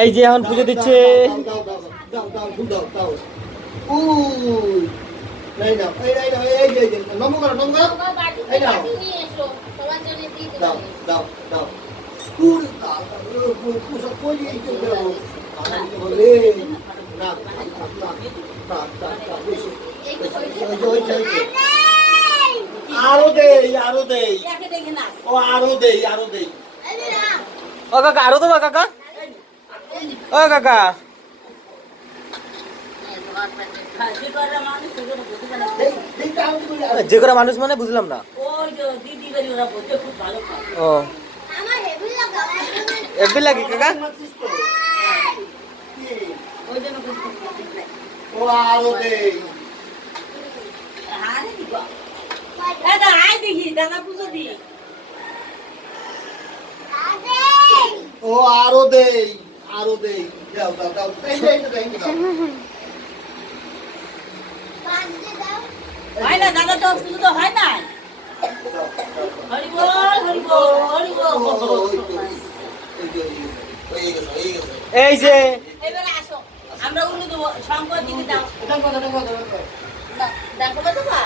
এই যে এখন পুজো দিচ্ছে। আরো দেই আরো দেই ও আরো দেই আরো দেই। ও কাকা আরো দেবা কাকা? ও কাকা যে করে মানুষ মানে বুঝলাম না। ও এবি লাগে কাকা? ও আরো দেই ও আরো দেই আরো দেই। দাও দাও দাও এই দেই দেই দাও। হয় না দাদা, তো পুজো তো হয় না। হরি বল হরি বল হরি বল। এই যে এবারে আসো, আমরা উল্লু দেবো, শঙ্কর দিকে দাও। দেখো তো বা